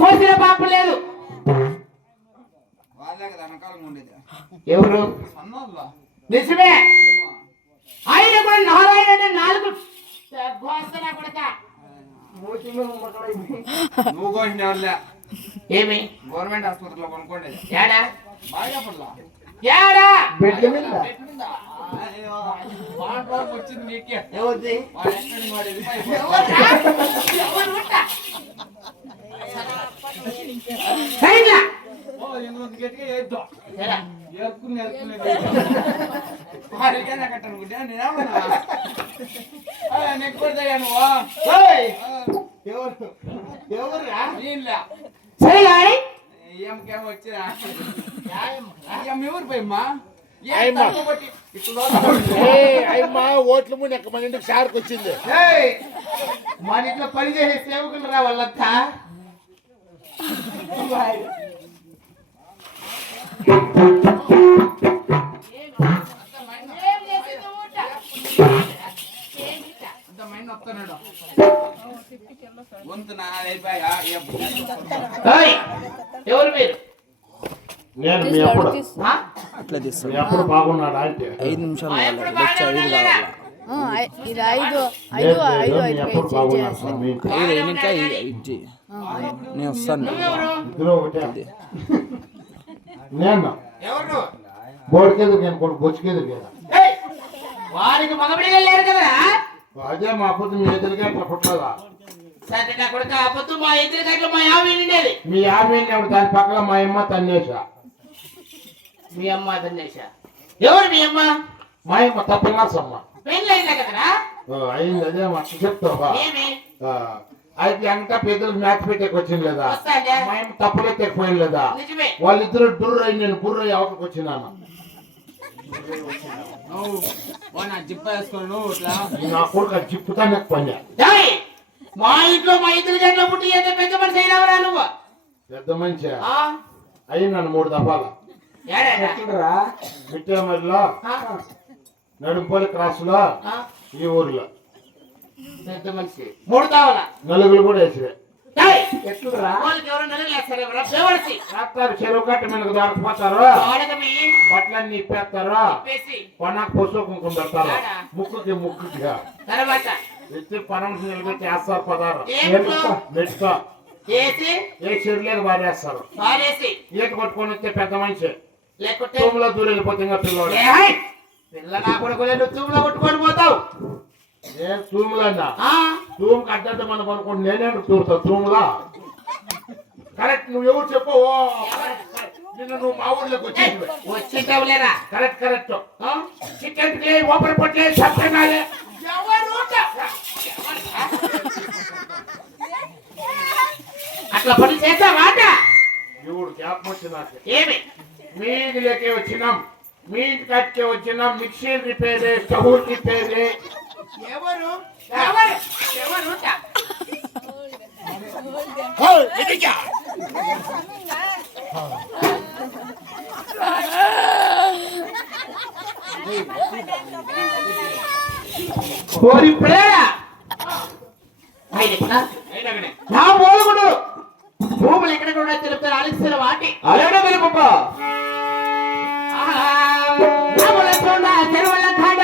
కోసిన పాప లేదు. ఎవరు? నిజమే. ఆయన కూడా నారాయణ అంటే నాలుగు నువ్వు కోసిన ఏమి గవర్నమెంట్ ఆసుపత్రిలో కొనుక్కోండి. ఏడా బాగా ఏడా వచ్చింది నీకే. ఎవరిది? వచ్చిరా ఎవరు పోయమ్మా ఓట్ల ముందు మన ఇంటికి షార్కి వచ్చింది. మన ఇంట్లో పని చేసే సేవకులు రా వాళ్ళంతా. ఎవరు మీరు? ఎప్పుడు బాగున్నాడా అంటే 5 నిమిషాలు నేను వస్తాను. నేను బోడికెదురు నేను కొడుకు బొచ్చుకెదురు కదా. వారికి మగబిడిగా లేరు కదా. అదే మా పొద్దు మీ ఎదురుగా అట్లా పుట్టదా. మా ఎదురు మా యాభై నిండేది. మీ యాభై దాని పక్కన మా అమ్మ తన్నేసా. మీ అమ్మ తన్నేసా. ఎవరు మీ అమ్మ? మా అమ్మ తప్పలాసమ్మ. పెళ్ళైందా కదరా? అయింది. అదే మాట చెప్తావా? అయితే అంతా పెద్దలు మ్యాచ్ పెట్టేకి వచ్చింది లేదా? మా అమ్మ తప్పులు ఎత్తకపోయింది లేదా? వాళ్ళిద్దరు డుర్రు అయి నేను బుర్రు అయ్యి అవతలకు వచ్చినాను. జిప్ వేసుకోను నా కొడుకు జిప్పుతానే పని. మా ఇంట్లో మా ఇద్దరు జంట పుట్టి పెద్ద మనిషి అయినావరా నువ్వు? పెద్ద మనిషి అయినాను 3 దఫాలు. మిట్టేమరిలో నడుంపల్లి క్రాస్ లో ఈ ఊర్లో పెద్ద మనిషి 3 తావల నలుగురు కూడా వేసిరే. చెరువు కట్ట మనకు దొరకపోతారు. బట్టలన్నీ ఇప్పేస్తారు. కొనకు పశువు కుంకుమ పెడతారు. ముక్కుకి ఎత్తి పనం నిలబెట్టి వేస్తారు. పదారు మెట్టుకో ఏ చెరువులేదు వారేస్తారు. ఈత కొట్టుకొని వస్తే పెద్ద మనిషి తూములో దూరం వెళ్ళిపోతే ఇంకా పిల్లవాడు పిల్లగా కూడా తూములో కొట్టుకొని పోతావు. ఏ తూములన్నా తూముకి అడ్డంటే మనం అనుకోండి. నేనే తూరుతావు తూములా. కరెక్ట్. నువ్వు ఎవరు చెప్పు. నిన్న నువ్వు మా ఊళ్ళోకి వచ్చింటావులేరా? కరెక్ట్. చికెన్ ఓపెన్ పొట్లే సత్యనాలే అట్లా పని చేస్తావాట. ఎవడు జ్ఞాపకం వచ్చిందా? ఏమి మీ ఇంటిలోకే వచ్చినాం. మీ ఇంటి కట్టే వచ్చినాం. మిక్సీ రిపేరే, స్టవ్ రిపేరే. ఎవరు నా మూలగుడు భూములు ఎక్కడ కూడా తెలుపుతారు. ఆలస్యం వాటి అలాగే మీరు పప్ప చెరువుల కాడ